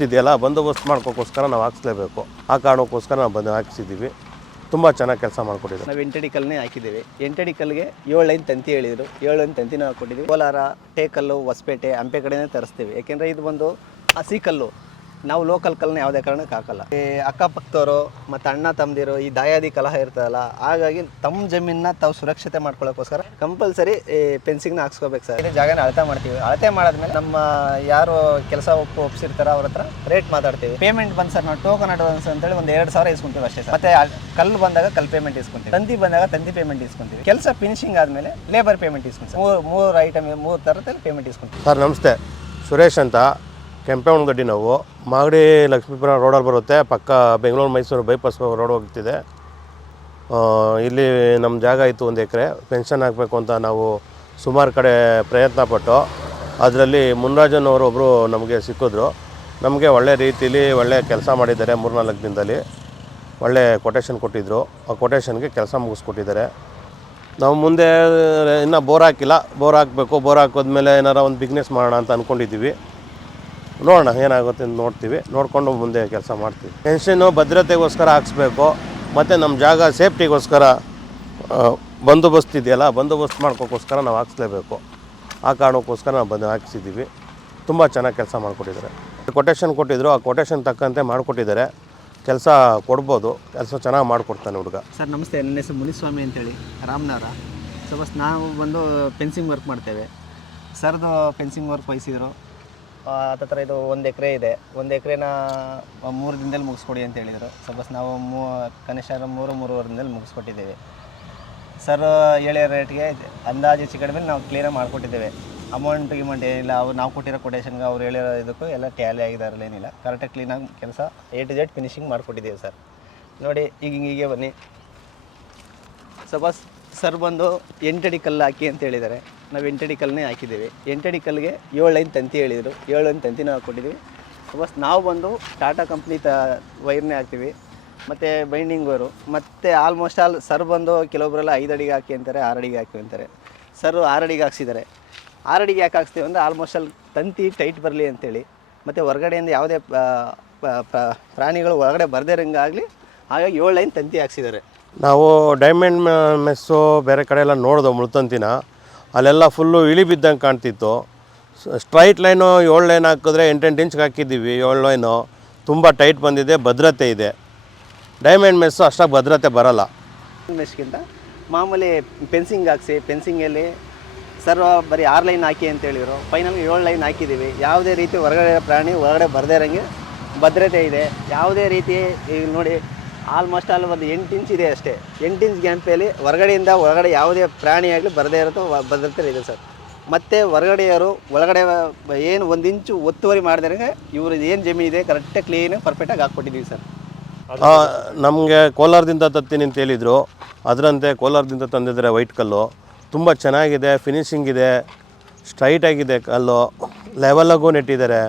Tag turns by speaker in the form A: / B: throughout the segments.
A: ಇದೆಯಲ್ಲ ಬಂದೋಬಸ್ತ್ ಮಾಡ್ಕೋಕ್ಕೋಸ್ಕರ ನಾವು ಹಾಕ್ಸ್ಲೇಬೇಕು. ಆ ಕಾರಣಕ್ಕೋಸ್ಕರ ನಾವು ಬಂದು, ಹಾಕ್ಸಿದ್ದೀವಿ. ತುಂಬ ಚೆನ್ನಾಗಿ ಕೆಲಸ ಮಾಡಿಕೊಟ್ಟಿದ್ದೀವಿ
B: ನಾವು ಎಂಟಡಿ ಕಲ್ಲನ್ನೇ ಹಾಕಿದ್ದೀವಿ. ಎಂಟಡಿ ಕಲ್ಲಿಗೆ ಏಳು ಲೈನ್ ತಂತಿ ಹೇಳಿದರು. ಏಳು ಲೈನ್ ತಂತಿನ ಹಾಕ್ಕೊಟ್ಟಿದ್ದೀವಿ ಕೋಲಾರ ಟೇಕಲ್ಲು ಹೊಸಪೇಟೆ, ಹಂಪೆ ಕಡೆನೇ ತರಿಸ್ತೀವಿ. ಯಾಕೆಂದರೆ ಇದು ಒಂದು ಹಸಿ ಕಲ್ಲು. ನಾವು ಲೋಕಲ್ ಕಲ್ಲನ್ನ ಯಾವುದೇ ಕಾರಣಕ್ಕೆ ಹಾಕಲ್ಲ. ಈ ಅಕ್ಕಪಕ್ಕದವರು ಮತ್ತು ಅಣ್ಣ ತಮ್ಮದಿರು ಈ ದಾಯಾದಿ ಕಲಹ ಇರ್ತದಲ್ಲ, ಹಾಗಾಗಿ ತಮ್ಮ ಜಮೀನನ್ನ ತಾವು ಸುರಕ್ಷತೆ ಮಾಡ್ಕೊಳ್ಳೋಕ್ಕೋಸ್ಕರ ಕಂಪಲ್ಸರಿ ಈ ಪೆನ್ಸಿಂಗ್ನ ಹಾಕ್ಸ್ಕೋಬೇಕು ಸರ್. ಇದು ಜಾಗನ ಅಳತೆ ಮಾಡ್ತೀವಿ. ಅಳತೆ ಮಾಡಿದ್ಮೇಲೆ ನಮ್ಮ ಯಾರು ಕೆಲಸ ಒಪ್ಪು ಒಪ್ಸಿರ್ತಾರ ಅವ್ರ ಹತ್ರ ರೇಟ್ ಮಾತಾಡ್ತೀವಿ. ಪೇಮೆಂಟ್ ಬಂದು ಸರ್, ನಾವು ಟೋಕನ್ ಅಡ್ವಾನ್ಸ್ ಅಂತೇಳಿ ಒಂದು ಎರಡು ಸಾವಿರ ಇಸ್ಕೊಂತೀವಿ ಅಷ್ಟೇ ಸರ್. ಮತ್ತೆ ಕಲ್ಲು ಬಂದಾಗ ಕಲ್ ಪೇಮೆಂಟ್ ಇಸ್ಕೊಂತೀವಿ. ತಂದಿ ಬಂದಾಗ ತಂದಿ ಪೇಮೆಂಟ್ ಇಸ್ಕೊಂತೀವಿ. ಕೆಲಸ ಫಿನಿಶಿಂಗ್ ಆದಮೇಲೆ ಲೇಬರ್ ಪೇಮೆಂಟ್ ಇಸ್ಕೊಂತೀವಿ ಮೂರು ಮೂರು ಐಟಮ್ ಮೂರು ಥರದಲ್ಲಿ ಪೇಮೆಂಟ್ ಇಸ್ಕೊಂತೀವಿ.
A: ಸರ್, ನಮಸ್ತೆ. ಸುರೇಶ್ ಅಂತ. ಕೆಂಪೇವನ ಗಡ್ಡಿ ನಾವು. ಮಾಗಡಿ ಲಕ್ಷ್ಮೀಪುರ ರೋಡಲ್ಲಿ ಬರುತ್ತೆ. ಪಕ್ಕ ಬೆಂಗಳೂರು ಮೈಸೂರು ಬೈಪಾಸ್ ರೋಡ್ ಹೋಗ್ತಿದೆ. ಇಲ್ಲಿ ನಮ್ಮ ಜಾಗ ಇತ್ತು ಒಂದು ಎಕರೆ. ಪೆನ್ಷನ್ ಹಾಕಬೇಕು ಅಂತ ನಾವು ಸುಮಾರು ಕಡೆ ಪ್ರಯತ್ನ ಪಟ್ಟು ಅದರಲ್ಲಿ ಮುನ್ರಾಜನ್ ಅವರು ಒಬ್ಬರು ನಮಗೆ ಸಿಕ್ಕಿದ್ರು. ನಮಗೆ ಒಳ್ಳೆ ರೀತಿಯಲ್ಲಿ ಒಳ್ಳೆ ಕೆಲಸ ಮಾಡಿದ್ದಾರೆ ಮೂರ್ನಾಲ್ಕು ದಿನದಲ್ಲಿ. ಒಳ್ಳೆ ಕೊಟೇಶನ್ ಕೊಟ್ಟಿದ್ದರು ಆ ಕೊಟೇಶನ್ಗೆ ಕೆಲಸ ಮುಗಿಸ್ಕೊಟ್ಟಿದ್ದಾರೆ. ನಾವು ಮುಂದೆ, ಇನ್ನೂ ಬೋರ್ ಹಾಕಿಲ್ಲ. ಬೋರ್ ಹಾಕಬೇಕು. ಬೋರ್ ಹಾಕಿದ್ಮೇಲೆ ಏನಾರ ಒಂದು ಬಿಸ್ನೆಸ್ ಮಾಡೋಣ ಅಂತ ಅಂದ್ಕೊಂಡಿದ್ದೀವಿ ನೋಡೋಣ, ಏನಾಗುತ್ತೆ ಅಂತ ನೋಡ್ತೀವಿ. ನೋಡಿಕೊಂಡು ಮುಂದೆ ಕೆಲಸ ಮಾಡ್ತೀವಿ. ಟೆನ್ಷನ್ನು ಭದ್ರತೆಗೋಸ್ಕರ ಹಾಕ್ಸ್ಬೇಕು. ಮತ್ತು ನಮ್ಮ ಜಾಗ ಸೇಫ್ಟಿಗೋಸ್ಕರ ಬಂದೋಬಸ್ತ್ ಇದೆಯಲ್ಲ, ಬಂದೋಬಸ್ತ್ ಮಾಡ್ಕೋಕ್ಕೋಸ್ಕರ ನಾವು ಹಾಕ್ಸ್ಲೇಬೇಕು. ಆ ಕಾರಣಕ್ಕೋಸ್ಕರ ನಾವು ಬಂದು ಹಾಕ್ಸಿದ್ದೀವಿ ತುಂಬ ಚೆನ್ನಾಗಿ ಕೆಲಸ ಮಾಡಿಕೊಟ್ಟಿದ್ದಾರೆ. ಕೊಟೇಶನ್ ಕೊಟ್ಟಿದ್ರು, ಆ ಕೊಟೇಶನ್ ತಕ್ಕಂತೆ ಮಾಡಿಕೊಟ್ಟಿದ್ದಾರೆ. ಕೆಲಸ ಕೊಡ್ಬೋದು. ಕೆಲಸ ಚೆನ್ನಾಗಿ ಮಾಡಿಕೊಡ್ತಾನೆ ಹುಡುಗ.
B: ಸರ್, ನಮಸ್ತೆ. ನನ್ನ ಹೆಸರು ಮುನಿಸ್ವಾಮಿ ಅಂತೇಳಿ. ರಾಮನಗರ. ಸಪೋಸ್ ನಾವು ಬಂದು ಫೆನ್ಸಿಂಗ್ ವರ್ಕ್ ಮಾಡ್ತೇವೆ. ಸರ್ದು ಫೆನ್ಸಿಂಗ್ ವರ್ಕ್ ವಹಿಸಿದ್ರು. ಹತ್ರ ಇದು ಒಂದು ಎಕರೆ ಇದೆ. ಒಂದು ಎಕರೆನ ಮೂರು ದಿನದಲ್ಲಿ ಮುಗಿಸ್ಕೊಡಿ ಅಂತ ಹೇಳಿದರು. ಸಪೋಸ್ ನಾವು ಮೂ, ಕನಿಷ್ಠ ಮೂರು, ಮೂರುವರೆ ದಿನದಲ್ಲಿ ಮುಗಿಸ್ಕೊಟ್ಟಿದ್ದೀವಿ. ಸರ್ ಹೇಳಿರೋ ರೇಟ್ಗೆ ಅಂದಾಜು ಹೆಚ್ಚು ಕಡಿಮೆ ನಾವು ಕ್ಲಿಯರಾಗಿ ಮಾಡಿಕೊಟ್ಟಿದ್ದೇವೆ. ಅಮೌಂಟ್ ಗಿಮೌಂಟ್ ಏನಿಲ್ಲ. ಅವ್ರು ನಾವು ಕೊಟ್ಟಿರೋ ಕೊಟೇಶನ್ಗೆ ಅವ್ರು ಹೇಳಿರೋ ಇದಕ್ಕೂ ಎಲ್ಲ ಟ್ಯಾಲಿ ಆಗಿದಾರಲ್ಲ ಏನಿಲ್ಲ. ಕರೆಕ್ಟಾಗಿ ಕ್ಲೀನಾಗಿ ಕೆಲಸ ಎ ಟು ಜೆಡ್ ಫಿನಿಶಿಂಗ್ ಮಾಡಿಕೊಟ್ಟಿದ್ದೀವಿ ಸರ್ ನೋಡಿ, ಈಗ ಹಿಂಗೆ ಬನ್ನಿ. ಸಪೋಸ್ ಸರ್ ಬಂದು ಎಂಟಡಿ ಕಲ್ಲು ಹಾಕಿ ಅಂತ ಹೇಳಿದ್ದಾರೆ. ನಾವು ಎಂಟಡಿ ಕಲ್ಲನ್ನೇ ಹಾಕಿದ್ದೀವಿ. ಎಂಟಡಿ ಕಲ್ಲಿಗೆ ಏಳು ಲೈನ್ ತಂತಿ ಹೇಳಿದರು. ಏಳು ಲೈನ್ ತಂತಿನ ಹಾಕ್ಕೊಟ್ಟಿದ್ದೀವಿ ಸಪೋಸ್ ನಾವು ಬಂದು ಟಾಟಾ ಕಂಪ್ನಿ ತ ವೈರ್ನೇ ಹಾಕ್ತೀವಿ. ಮತ್ತು ಬೈಂಡಿಂಗ್ ವೈರು ಮತ್ತು ಆಲ್ಮೋಸ್ಟ್ ಆಲ್ ಸರ್ ಬಂದು ಕೆಲವೊಬ್ಬರೆಲ್ಲ ಐದು ಅಡಿಗೆ ಹಾಕಿ ಅಂತಾರೆ, ಆರು ಅಡಿಗೆ ಹಾಕಿ ಅಂತಾರೆ. ಸರ್ ಆರು ಅಡಿಗೆ ಹಾಕ್ಸಿದ್ದಾರೆ ಆರು ಅಡಿಗೆ ಯಾಕೆ ಹಾಕ್ಸ್ತೀವಿ ಅಂದರೆ ಆಲ್ಮೋಸ್ಟ್ ಆಲ್ ತಂತಿ ಟೈಟ್ ಬರಲಿ ಅಂತೇಳಿ. ಮತ್ತು ಹೊರಗಡೆಯಿಂದ ಯಾವುದೇ ಪ್ರಾಣಿಗಳು ಒಳಗಡೆ ಬರದೇ ಇರಂಗಾಗಲಿ ಹಾಗಾಗಿ ಏಳು ಲೈನ್ ತಂತಿ ಹಾಕ್ಸಿದ್ದಾರೆ
A: ನಾವು ಡೈಮಂಡ್ ಮೆಸ್ಸು ಬೇರೆ ಕಡೆ ಎಲ್ಲ ನೋಡಿದೋ ಮುಳ್ತಂತಿನ. ಅಲ್ಲೆಲ್ಲ ಫುಲ್ಲು ಇಳಿ ಬಿದ್ದಂಗೆ ಕಾಣ್ತಿತ್ತು. ಸ್ಟ್ರೈಟ್ ಲೈನು ಏಳು ಲೈನ್ ಹಾಕಿದ್ರೆ ಎಂಟೆಂಟು ಇಂಚ್ಗೆ ಹಾಕಿದ್ದೀವಿ, ಏಳು ಲೈನು ತುಂಬ ಟೈಟ್ ಬಂದಿದೆ, ಭದ್ರತೆ ಇದೆ. ಡೈಮಂಡ್ ಮೆಸ್ಸು ಅಷ್ಟಾಗಿ ಭದ್ರತೆ ಬರಲ್ಲ.
B: ಮೆಸ್ಗಿಂತ ಮಾಮೂಲಿ ಪೆನ್ಸಿಂಗ್ ಹಾಕ್ಸಿ ಪೆನ್ಸಿಂಗಲ್ಲಿ ಸರ್ ಬರೀ ಆರು ಲೈನ್ ಹಾಕಿ ಅಂತ ಹೇಳಿದ್ರು. ಫೈನಲ್ ಏಳು ಲೈನ್ ಹಾಕಿದ್ದೀವಿ. ಯಾವುದೇ ರೀತಿ ಹೊರಗಡೆ ಪ್ರಾಣಿ ಹೊರಗಡೆ ಬರದೇ ಇರೋಂಗೆ ಭದ್ರತೆ ಇದೆ. ಯಾವುದೇ ರೀತಿ ಈಗ ನೋಡಿ ಆಲ್ಮೋಸ್ಟ್ ಆಲ್ ಒಂದು ಎಂಟು ಇಂಚ್ ಇದೆ ಅಷ್ಟೇ. ಎಂಟು ಇಂಚ್ ಗ್ಯಾಂಪೇಲಿ ಹೊರಗಡೆಯಿಂದ ಒಳಗಡೆ ಯಾವುದೇ ಪ್ರಾಣಿ ಆಗಲಿ ಬರದೇ ಇರುತ್ತೋ ಭದ್ರತೆ ಇದೆ ಸರ್. ಮತ್ತು ಹೊರಗಡೆಯವರು ಒಳಗಡೆ ಏನು ಒಂದು ಇಂಚು ಒತ್ತುವರಿ ಮಾಡಿದ್ರೆ ಇವರು ಏನು ಜಮೀನು ಇದೆ ಕರೆಕ್ಟಾಗಿ ಕ್ಲೀನಾಗಿ ಪರ್ಫೆಕ್ಟಾಗಿ ಹಾಕ್ಕೊಟ್ಟಿದ್ದೀವಿ ಸರ್.
A: ನಮಗೆ ಕೋಲಾರದಿಂದ ತತ್ತೀನಿ ಅಂತ ಹೇಳಿದರು. ಅದರಂತೆ ಕೋಲಾರದಿಂದ ತಂದಿದ್ದಾರೆ ವೈಟ್ ಕಲ್ಲು. ತುಂಬ ಚೆನ್ನಾಗಿದೆ ಫಿನಿಶಿಂಗ್ ಇದೆ ಸ್ಟ್ರೈಟಾಗಿದೆ ಕಲ್ಲು. ಲೆವೆಲಾಗೂ ನೆಟ್ಟಿದ್ದಾರೆ.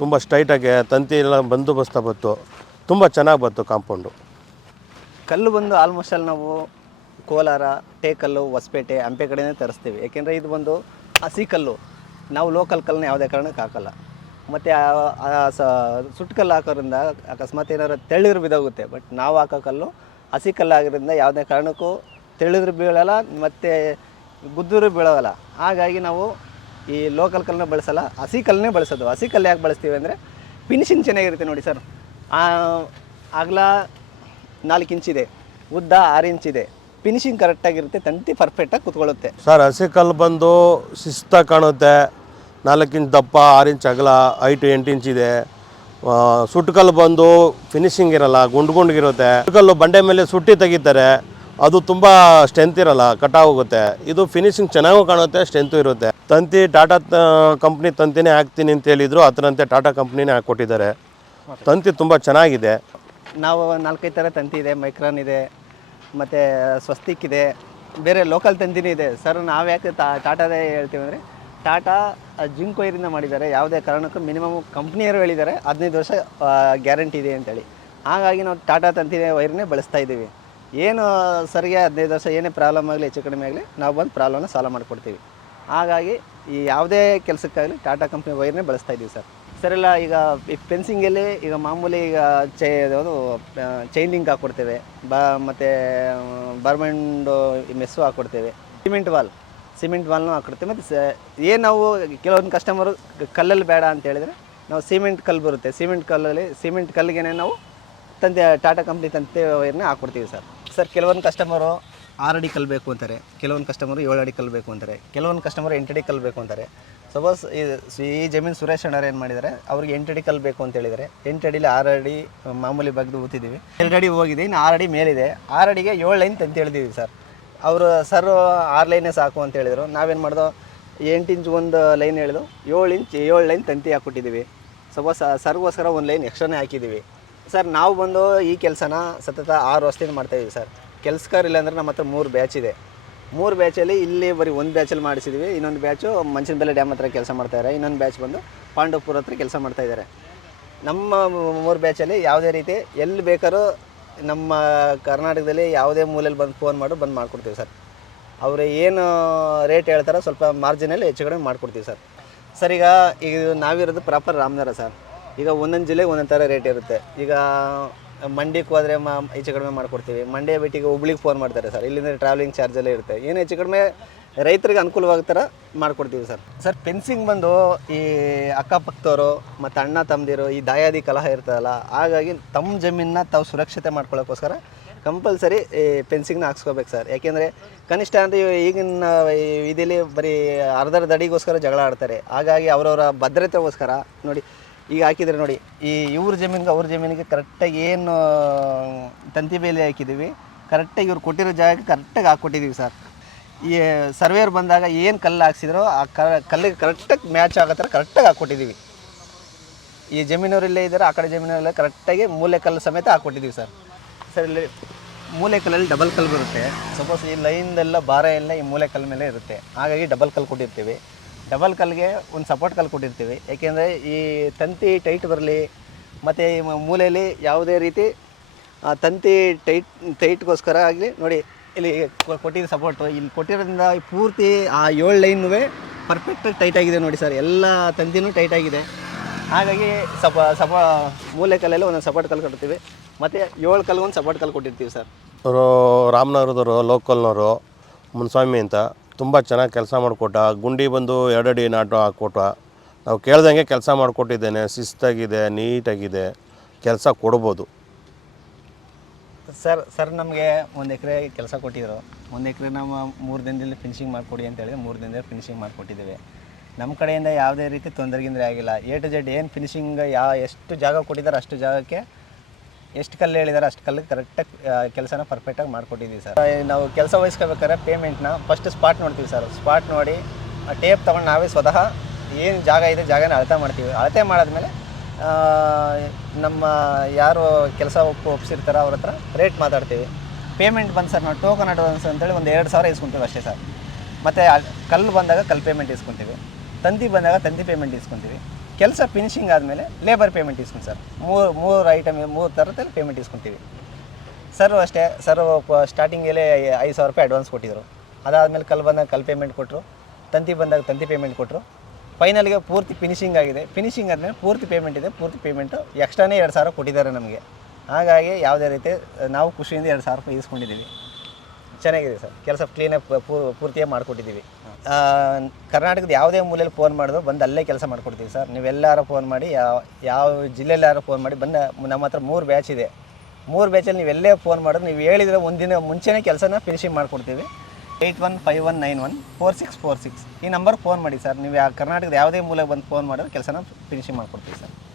A: ತುಂಬ ಸ್ಟ್ರೈಟಾಗಿ ತಂತಿ ಎಲ್ಲ ಬಂದೋಬಸ್ತ ಬಂತು. ತುಂಬ ಚೆನ್ನಾಗಿ ಬಂತು ಕಾಂಪೌಂಡು.
B: ಕಲ್ಲು ಬಂದು ಆಲ್ಮೋಸ್ಟ್ ಅಲ್ಲಿ ನಾವು ಕೋಲಾರ ಟೇಕಲ್ಲು ಹೊಸಪೇಟೆ, ಹಂಪೆ ಕಡೆಯೇ ತರಿಸ್ತೀವಿ. ಯಾಕೆಂದರೆ ಇದು ಬಂದು ಹಸಿ ಕಲ್ಲು. ನಾವು ಲೋಕಲ್ ಕಲ್ಲನ್ನ ಯಾವುದೇ ಕಾರಣಕ್ಕೆ ಹಾಕಲ್ಲ. ಮತ್ತು ಸುಟ್ಟು ಕಲ್ಲು ಹಾಕೋದ್ರಿಂದ ಅಕಸ್ಮಾತ್ ಏನಾದ್ರು ತೆಳ್ಳಿದ್ರೆ ಬಿದ್ದೋಗುತ್ತೆ. ಬಟ್ ನಾವು ಹಾಕೋ ಕಲ್ಲು ಹಸಿ ಕಲ್ಲು ಆಗಿರೋದ್ರಿಂದ ಯಾವುದೇ ಕಾರಣಕ್ಕೂ ತೆಳ್ಳಿದ್ರು ಬೀಳಲ್ಲ, ಮತ್ತು ಗುದ್ದೂರು ಬೀಳೋಲ್ಲ. ಹಾಗಾಗಿ ನಾವು ಈ ಲೋಕಲ್ ಕಲ್ಲನ್ನ ಬಳಸಲ್ಲ, ಹಸಿ ಕಲ್ಲನ್ನೇ ಬಳಸೋದು. ಹಸಿ ಕಲ್ಲು ಯಾಕೆ ಬಳಸ್ತೀವಿ ಅಂದರೆ ಫಿನಿಷಿಂಗ್ ಚೆನ್ನಾಗಿರುತ್ತೆ ನೋಡಿ ಸರ್. ಆಗಲ ನಾಲ್ಕು ಇಂಚಿದೆ ಉದ್ದ ಆರು ಇಂಚಿದೆ ಫಿನಿಶಿಂಗ್ ಕರೆಕ್ಟಾಗಿರುತ್ತೆ ತಂತಿ ಪರ್ಫೆಕ್ಟಾಗಿ ಕುತ್ಕೊಳ್ಳುತ್ತೆ.
A: ಸರ್ ಹಸಿ ಕಲ್ಲು ಬಂದು ಶಿಸ್ತಾಗಿ ಕಾಣುತ್ತೆ. ನಾಲ್ಕು ಇಂಚ್ ದಪ್ಪ ಆರು ಇಂಚ್ ಅಗಲ ಐಟು ಎಂಟು ಇಂಚ್ ಇದೆ. ಆ, ಸುಟ್ಟು ಕಲ್ಲು ಬಂದು ಫಿನಿಶಿಂಗ್ ಇರಲ್ಲ ಗುಂಡು ಇರುತ್ತೆ ಕಲ್ಲು ಬಂಡೆ ಮೇಲೆ ಸುಟ್ಟಿ ತೆಗಿತಾರೆ ಅದು ತುಂಬ ಸ್ಟ್ರೆಂತ್ ಇರಲ್ಲ ಕಟಾವ್ ಹೋಗುತ್ತೆ ಇದು ಫಿನಿಶಿಂಗ್ ಚೆನ್ನಾಗೂ ಕಾಣುತ್ತೆ ಸ್ಟ್ರೆಂತು ಇರುತ್ತೆ. ತಂತಿ ಟಾಟಾ ಕಂಪ್ನಿ ತಂತಿನೇ ಹಾಕ್ತೀನಿ ಅಂತ ಹೇಳಿದ್ರು ಅದರಂತೆ ಟಾಟಾ ಕಂಪ್ನಿನೇ ಹಾಕ್ಕೊಟ್ಟಿದ್ದಾರೆ. ತಂತಿ ತುಂಬ ಚೆನ್ನಾಗಿದೆ.
B: ನಾವು ನಾಲ್ಕೈದು ಥರ ತಂತಿ ಇದೆ, ಮೈಕ್ರಾನ್ ಇದೆ, ಮತ್ತು ಸ್ವಸ್ತಿಕ್ ಇದೆ, ಬೇರೆ ಲೋಕಲ್ ತಂತಿನೂ ಇದೆ. ಸರ್ ನಾವು ಯಾಕೆ ತಾ- ಟಾಟಾದೇ ಹೇಳ್ತೀವಿ ಅಂದರೆ, ಟಾಟಾ ಜಿಂಕ್ ವೈರಿಂದ ಮಾಡಿದ್ದಾರೆ. ಯಾವುದೇ ಕಾರಣಕ್ಕೂ ಮಿನಿಮಮ್ ಕಂಪ್ನಿಯವರು ಹೇಳಿದ್ದಾರೆ. ಹದಿನೈದು ವರ್ಷ ಗ್ಯಾರಂಟಿ ಇದೆ ಅಂತೇಳಿ. ಹಾಗಾಗಿ ನಾವು ಟಾಟಾ ತಂತಿನೇ ವೈರ್ನೇ ಬಳಸ್ತಾ ಇದ್ದೀವಿ. ಏನು, ಸರಿಗೆ ಹದಿನೈದು ವರ್ಷ ಏನೇ ಪ್ರಾಬ್ಲಮ್ ಆಗಲಿ, ಹೆಚ್ಚು ಕಡಿಮೆ ಆಗಲಿ, ನಾವು ಬಂದು ಪ್ರಾಬ್ಲಮ್ನ ಸಾಲ್ವ್ ಮಾಡಿಕೊಡ್ತೀವಿ. ಹಾಗಾಗಿ ಈ ಯಾವುದೇ ಕೆಲಸಕ್ಕಾಗಲಿ ಟಾಟಾ ಕಂಪ್ನಿ ವೈರ್ನೇ ಬಳಸ್ತಾ ಇದ್ದೀವಿ ಸರ್ ಸರ್ ಎಲ್ಲ ಈಗ ಈ ಫೆನ್ಸಿಂಗಲ್ಲಿ ಈಗ ಮಾಮೂಲಿ ಈಗ ಚೈ ಯಾವುದು ಚೈನ್ ಲಿಂಕ್ ಹಾಕ್ಕೊಡ್ತೇವೆ ಬಾ, ಮತ್ತು ಬರ್ಮಂಡು ಮೆಸ್ಸು ಹಾಕ್ಕೊಡ್ತೇವೆ ಸಿಮೆಂಟ್ ವಾಲ್ ಸಿಮೆಂಟ್ ವಾಲ್ನು ಹಾಕ್ಕೊಡ್ತೇವೆ ಮತ್ತು ಏನು ನಾವು ಕೆಲವೊಂದು ಕಸ್ಟಮರು ಕಲ್ಲಲ್ಲಿ ಬೇಡ ಅಂತ ಹೇಳಿದರೆ ನಾವು ಸಿಮೆಂಟ್ ಕಲ್ಲು ಬರುತ್ತೆ. ಸಿಮೆಂಟ್ ಕಲ್ಲಲ್ಲಿ ಸಿಮೆಂಟ್ ಕಲ್ಲಿಗೆ ನಾವು ತಂದೆ ಟಾಟಾ ಕಂಪ್ನಿ ತಂತೆ ವೈರ್ನ ಹಾಕ್ಕೊಡ್ತೀವಿ ಸರ್ ಸರ್ ಕೆಲವೊಂದು ಕಸ್ಟಮರು ಆರು ಅಡಿ ಕಲ್ಲು ಬೇಕು ಅಂತಾರೆ. ಕೆಲವೊಂದು ಕಸ್ಟಮರು ಏಳು ಅಡಿ ಕಲ್ಲು ಬೇಕು ಅಂತಾರೆ. ಕೆಲವೊಂದು ಕಸ್ಟಮರು ಎಂಟು ಅಡಿ ಕಲ್ಬೇಕು ಬೇಕು ಅಂತಾರೆ. ಸಪೋಸ್ ಈ ಜಮೀನು ಸುರೇಶ್ ಅಣ್ಣವ್ರು ಏನು ಮಾಡಿದ್ದಾರೆ ಅವ್ರಿಗೆ ಎಂಟು ಅಡಿ ಕಲ್ಲು ಬೇಕು ಅಂತ ಹೇಳಿದರೆ. ಎಂಟು ಅಡಿಲಿ ಆರು ಅಡಿ ಮಾಮೂಲಿ ಬಗ್ದು ಊತಿದ್ದೀವಿ ಎರಡು ಅಡಿ ಹೋಗಿದೆ, ಇನ್ನು ಆರು ಅಡಿ ಮೇಲಿದೆ. ಆರು ಅಡಿಗೆ ಏಳು ಲೈನ್ ತಂತಿ ಹೇಳಿದ್ದೀವಿ ಸರ್ ಅವರು, ಸರ್, ಆರು ಲೈನೇ ಸಾಕು ಅಂತ ಹೇಳಿದರು. ನಾವೇನು ಮಾಡ್ದೋ, ಎಂಟು ಇಂಚ್ ಒಂದು ಲೈನ್ ಹೇಳಿದು ಏಳು ಇಂಚ್ ಏಳು ಲೈನ್ ತಂತಿ ಹಾಕ್ಬಿಟ್ಟಿದ್ದೀವಿ ಸಪೋಸ್ ಸರ್ಗೋಸ್ಕರ ಒಂದು ಲೈನ್ ಎಕ್ಸ್ಟ್ರಾನೇ ಹಾಕಿದ್ದೀವಿ ಸರ್ ನಾವು ಬಂದು ಈ ಕೆಲಸನ ಸತತ ಆರು ವರ್ಷದಿಂದ ಮಾಡ್ತಾಯಿದ್ದೀವಿ ಸರ್ ಕೆಲಸಕಾರ ಇಲ್ಲಾಂದ್ರೆ ನಮ್ಮ ಹತ್ರ ಮೂರು ಬ್ಯಾಚ್ ಇದೆ. ಮೂರು ಬ್ಯಾಚಲ್ಲಿ ಇಲ್ಲಿ ಬರೀ ಒಂದು ಬ್ಯಾಚಲ್ಲಿ ಮಾಡಿಸಿದ್ವಿ. ಇನ್ನೊಂದು ಬ್ಯಾಚು ಮಂಚನಬೆಲೆ ಡ್ಯಾಮ್ ಹತ್ರ ಕೆಲಸ ಮಾಡ್ತಾಯಿದ್ದಾರೆ ಇನ್ನೊಂದು ಬ್ಯಾಚ್ ಬಂದು ಪಾಂಡವಪುರ ಹತ್ರ ಕೆಲಸ ಮಾಡ್ತಾಯಿದ್ದಾರೆ ನಮ್ಮ ಮೂರು ಬ್ಯಾಚಲ್ಲಿ ಯಾವುದೇ ರೀತಿ ಎಲ್ಲಿ ಬೇಕಾದ್ರೂ ನಮ್ಮ ಕರ್ನಾಟಕದಲ್ಲಿ ಯಾವುದೇ ಮೂಲೆಯಲ್ಲಿ ಬಂದು ಫೋನ್ ಮಾಡು, ಬಂದು ಮಾಡಿಕೊಡ್ತೀವಿ ಸರ್. ಅವರು ಏನು ರೇಟ್ ಹೇಳ್ತಾರೋ ಸ್ವಲ್ಪ ಮಾರ್ಜಿನಲ್ಲಿ ಹೆಚ್ಚು ಕಡಿಮೆ ಮಾಡಿಕೊಡ್ತೀವಿ ಸರ್. ಸರ್, ಈಗ ಈಗ ನಾವಿರೋದು ಪ್ರಾಪರ್ ರಾಮನಗರ ಸರ್. ಈಗ ಒಂದೊಂದು ಜಿಲ್ಲೆಗೆ ಒಂದೊಂದು ಥರ ರೇಟ್ ಇರುತ್ತೆ. ಈಗ ಮಂಡ್ಯಕ್ಕೆ ಹೋದರೆ ಮಾ, ಹೆಚ್ಚು ಕಡಿಮೆ ಮಾಡಿಕೊಡ್ತೀವಿ. ಮಂಡ್ಯ ಬಿಟ್ಟಿಗೆ ಹುಬ್ಳಿಗೆ ಫೋನ್ ಮಾಡ್ತಾರೆ ಸರ್. ಇಲ್ಲಿಂದ ಟ್ರಾವೆಲಿಂಗ್ ಚಾರ್ಜೆಲ್ಲ ಇರುತ್ತೆ. ಏನು ಹೆಚ್ಚು ಕಡಿಮೆ ರೈತರಿಗೆ ಅನುಕೂಲವಾಗೋ ಥರ ಮಾಡ್ಕೊಡ್ತೀವಿ ಸರ್. ಸರ್ ಫೆನ್ಸಿಂಗ್ ಬಂದು ಈ ಅಕ್ಕಪಕ್ಕದವರು ಮತ್ತು ಅಣ್ಣ ತಮ್ಮದಿರು ಈ ದಾಯಾದಿ ಕಲಹ ಇರ್ತದಲ್ಲ, ಹಾಗಾಗಿ ತಮ್ಮ ಜಮೀನನ್ನ ತಾವು ಸುರಕ್ಷತೆ ಮಾಡ್ಕೊಳ್ಳೋಕ್ಕೋಸ್ಕರ ಕಂಪಲ್ಸರಿ ಈ ಫೆನ್ಸಿಂಗ್ನ ಹಾಕ್ಸ್ಕೋಬೇಕು ಸರ್. ಯಾಕೆಂದರೆ ಕನಿಷ್ಠ ಅಂದರೆ ಈಗಿನ ಈ ಇದರಲ್ಲಿ ಬರೀ ಅರ್ಧರ್ಧ ಅಡಿಗೋಸ್ಕರ ಜಗಳ ಆಡ್ತಾರೆ. ಹಾಗಾಗಿ ಅವರವರ ಭದ್ರತೆಗೋಸ್ಕರ ನೋಡಿ ಈಗ ಹಾಕಿದರೆ ನೋಡಿ, ಈ ಇವ್ರ ಜಮೀನಿಗೆ ಅವ್ರ ಜಮೀನಿಗೆ ಕರೆಕ್ಟಾಗಿ ಏನು ತಂತಿ ಬೇಲಿ ಹಾಕಿದ್ದೀವಿ. ಕರೆಕ್ಟಾಗಿ ಇವ್ರು ಕೊಟ್ಟಿರೋ ಜಾಗಕ್ಕೆ ಕರೆಕ್ಟಾಗಿ ಹಾಕ್ಕೊಟ್ಟಿದ್ದೀವಿ ಸರ್. ಈ ಸರ್ವೇರ್ ಬಂದಾಗ ಏನು ಕಲ್ಲು ಹಾಕ್ಸಿದ್ರೋ ಆ ಕಲ್ಲಿಗೆ ಕರೆಕ್ಟಾಗಿ ಮ್ಯಾಚ್ ಆಗೋ ಥರ ಕರೆಕ್ಟಾಗಿ ಹಾಕ್ಕೊಟ್ಟಿದ್ದೀವಿ. ಈ ಜಮೀನವರಿಲ್ಲೇ ಇದ್ದಾರೆ, ಆ ಕಡೆ ಜಮೀನವರೆಲ್ಲ ಕರೆಕ್ಟಾಗಿ ಮೂಲೆ ಕಲ್ಲು ಸಮೇತ ಹಾಕ್ಕೊಟ್ಟಿದ್ದೀವಿ ಸರ್. ಸರ್, ಇಲ್ಲಿ ಮೂಲೆ ಕಲ್ಲಲ್ಲಿ ಡಬಲ್ ಕಲ್ಲು ಬರುತ್ತೆ. ಸಪೋಸ್ ಈ ಲೈನ್ದೆಲ್ಲ ಭಾರ ಎಲ್ಲ ಈ ಮೂಲೆ ಮೇಲೆ ಇರುತ್ತೆ. ಹಾಗಾಗಿ ಡಬಲ್ ಕಲ್ಲು ಕೊಟ್ಟಿರ್ತೀವಿ. ಡಬಲ್ ಕಲ್ಗೆ ಒಂದು ಸಪೋರ್ಟ್ ಕಲ್ ಕೊಟ್ಟಿರ್ತೀವಿ. ಏಕೆಂದರೆ ಈ ತಂತಿ ಟೈಟ್ ಬರಲಿ, ಮತ್ತು ಮೂಲೆಯಲ್ಲಿ ಯಾವುದೇ ರೀತಿ ತಂತಿ ಟೈಟ್ ಟೈಟ್ಗೋಸ್ಕರ ಆಗಲಿ, ನೋಡಿ, ಇಲ್ಲಿ ಕೊಟ್ಟಿದ್ದ ಸಪೋರ್ಟು ಇಲ್ಲಿ ಕೊಟ್ಟಿರೋದ್ರಿಂದ ಪೂರ್ತಿ ಆ ಏಳು ಲೈನು ಪರ್ಫೆಕ್ಟಾಗಿ ಟೈಟ್ ಆಗಿದೆ ನೋಡಿ ಸರ್ ಎಲ್ಲ ತಂತಿನೂ ಟೈಟ್ ಆಗಿದೆ. ಹಾಗಾಗಿ ಸಪ ಸಪ, ಮೂಲೆ ಕಲ್ಲಲ್ಲಿ ಒಂದೊಂದು ಸಪೋರ್ಟ್ ಕಲ್ ಕೊಡ್ತೀವಿ ಮತ್ತು ಏಳು ಒಂದು ಸಪೋರ್ಟ್ ಕಲ್ ಕೊಟ್ಟಿರ್ತೀವಿ ಸರ್
A: ಅವರು ರಾಮನಗರದವರು ಲೋಕಲ್ನವರು ಮುನ್ಸ್ವಾಮಿ ಅಂತ. ತುಂಬ ಚೆನ್ನಾಗಿ ಕೆಲಸ ಮಾಡಿಕೊಟ್ಟ. ಗುಂಡಿ ಬಂದು ಎರಡಡಿ ನಾಟು ಹಾಕ್ಕೊಟ್ಟ ನಾವು ಕೇಳ್ದಂಗೆ ಕೆಲಸ ಮಾಡಿಕೊಟ್ಟಿದ್ದೇನೆ. ಶಿಸ್ತಾಗಿದೆ, ನೀಟಾಗಿದೆ. ಕೆಲಸ ಕೊಡ್ಬೋದು.
B: ಸರ್ ಸರ್ ನಮಗೆ ಒಂದು ಎಕರೆ ಕೆಲಸ ಕೊಟ್ಟಿದ್ರು. ಒಂದು ಎಕರೆ ನಮ್ಮ ಮೂರು ದಿನದಲ್ಲಿ ಫಿನಿಶಿಂಗ್ ಮಾಡಿಕೊಡಿ ಅಂತ ಹೇಳಿದ್ರೆ ಮೂರು ದಿನದಲ್ಲಿ ಫಿನಿಶಿಂಗ್ ಮಾಡಿಕೊಟ್ಟಿದ್ದೇವೆ. ನಮ್ಮ ಕಡೆಯಿಂದ ಯಾವುದೇ ರೀತಿ ತೊಂದರೆಗಿಂದರೆ ಆಗಿಲ್ಲ. ಎ ಟು ಜೆಡ್ ಏನು ಫಿನಿಶಿಂಗ್ ಯಾವ ಎಷ್ಟು ಜಾಗ ಕೊಟ್ಟಿದ್ದಾರೆ ಅಷ್ಟು ಜಾಗಕ್ಕೆ ಎಷ್ಟು ಕಲ್ಲು ಹೇಳಿದಾರೆ ಅಷ್ಟು ಕಲ್ಲಿಗೆ ಕರೆಕ್ಟಾಗಿ ಕೆಲಸನ ಪರ್ಫೆಕ್ಟಾಗಿ ಮಾಡಿಕೊಟ್ಟಿದ್ದೀವಿ ಸರ್ ನಾವು ಕೆಲಸ ವಹಿಸ್ಕೋಬೇಕಾದ್ರೆ ಪೇಮೆಂಟ್ನ ಫಸ್ಟ್ ಸ್ಪಾಟ್ ನೋಡ್ತೀವಿ ಸರ್ ಸ್ಪಾಟ್ ನೋಡಿ, ಆ ಟೇಪ್ ತೊಗೊಂಡು ನಾವೇ ಸ್ವತಃ ಏನು ಜಾಗ ಇದೆ ಜಾಗನ ಅಳತೆ ಮಾಡ್ತೀವಿ. ಅಳತೆ ಮಾಡಾದ್ಮೇಲೆ ನಮ್ಮ ಯಾರು ಕೆಲಸ ಒಪ್ಪು, ಒಪ್ಸಿರ್ತಾರೋ ಅವ್ರ ಹತ್ರ ರೇಟ್ ಮಾತಾಡ್ತೀವಿ. ಪೇಮೆಂಟ್ ಬಂದು ಸರ್ ನಾವು ಟೋಕನ್ ಅಡ್ವಾನ್ಸ್ ಅಂತೇಳಿ ಒಂದು ಎರಡು ಸಾವಿರ ಇಸ್ಕೊತೀವಿ ಅಷ್ಟೇ ಸರ್ ಮತ್ತು ಕಲ್ಲು ಬಂದಾಗ ಕಲ್ಲು ಪೇಮೆಂಟ್ ಇಸ್ಕೊತೀವಿ. ತಂತಿ ಬಂದಾಗ ತಂತಿ ಪೇಮೆಂಟ್ ಇಸ್ಕೊತೀವಿ. ಕೆಲಸ ಫಿನಿಶಿಂಗ್ ಆದಮೇಲೆ ಲೇಬರ್ ಪೇಮೆಂಟ್ ಇಸ್ಕೊಂಡು ಸರ್ ಮೂರು ಮೂರು ಐಟಮ್ ಮೂರು ಥರದಲ್ಲಿ ಪೇಮೆಂಟ್ ಇಸ್ಕೊತೀವಿ. ಸರ್ ಅಷ್ಟೇ ಸರ್ ಸ್ಟಾರ್ಟಿಂಗಲ್ಲೇ ಐದು ಸಾವಿರ ರೂಪಾಯಿ ಅಡ್ವಾನ್ಸ್ ಕೊಟ್ಟಿದ್ರು. ಅದಾದಮೇಲೆ ಕಲ್ ಬಂದಾಗ ಕಲ್ ಪೇಮೆಂಟ್ ಕೊಟ್ಟರು ತಂತಿ ಬಂದಾಗ ತಂತಿ ಪೇಮೆಂಟ್ ಕೊಟ್ಟರು ಫೈನಲ್ಗೆ ಪೂರ್ತಿ ಫಿನಿಶಿಂಗ್ ಆಗಿದೆ. ಫಿನಿಶಿಂಗ್ ಆದಮೇಲೆ ಪೂರ್ತಿ ಪೇಮೆಂಟ್ ಇದೆ, ಪೂರ್ತಿ ಪೇಮೆಂಟು ಎಕ್ಸ್ಟ್ರಾನೇ ಎರಡು ಸಾವಿರ ಕೊಟ್ಟಿದ್ದಾರೆ ನಮಗೆ. ಹಾಗಾಗಿ ಯಾವುದೇ ರೀತಿ, ನಾವು ಖುಷಿಯಿಂದ ಎರಡು ಸಾವಿರ ರೂಪಾಯಿ ಇಸ್ಕೊಂಡಿದ್ದೀವಿ. ಚೆನ್ನಾಗಿದೆ ಸರ್. ಕೆಲಸ ಕ್ಲೀನಾಗಿ ಪೂರ್ತಿಯಾಗಿ ಮಾಡಿಕೊಟ್ಟಿದ್ದೀವಿ. ಕರ್ನಾಟಕದ ಯಾವುದೇ ಮೂಲೆಯಲ್ಲಿ ಫೋನ್ ಮಾಡಿದ್ರು ಬಂದು ಅಲ್ಲೇ ಕೆಲಸ ಮಾಡಿಕೊಡ್ತೀವಿ ಸರ್. ನೀವೆಲ್ಲಾರು ಫೋನ್ ಮಾಡಿ ಯಾವ ಯಾವ ಜಿಲ್ಲೆಯಲ್ಲಾರು ಫೋನ್ ಮಾಡಿ, ಬಂದು ನಮ್ಮ ಹತ್ರ ಮೂರು ಬ್ಯಾಚ್ ಇದೆ. ಮೂರು ಬ್ಯಾಚಲ್ಲಿ ನೀವೆಲ್ಲೇ ಫೋನ್ ಮಾಡಿದ್ರೆ ನೀವು ಹೇಳಿದರೆ ಒಂದಿನ ಮುಂಚೆನೇ ಕೆಲಸನ ಫಿನಿಶಿಂಗ್ ಮಾಡಿಕೊಡ್ತೀವಿ. Eight one five one nine one four six four six ಈ ನಂಬರ್ ಫೋನ್ ಮಾಡಿ ಸರ್. ನೀವು ಕರ್ನಾಟಕದ ಯಾವುದೇ ಮೂಲೆಗೆ ಬಂದು ಫೋನ್ ಮಾಡಿದ್ರೆ ಕೆಲಸನ ಫಿನಿಶಿಂಗ್ ಮಾಡಿಕೊಡ್ತೀವಿ ಸರ್.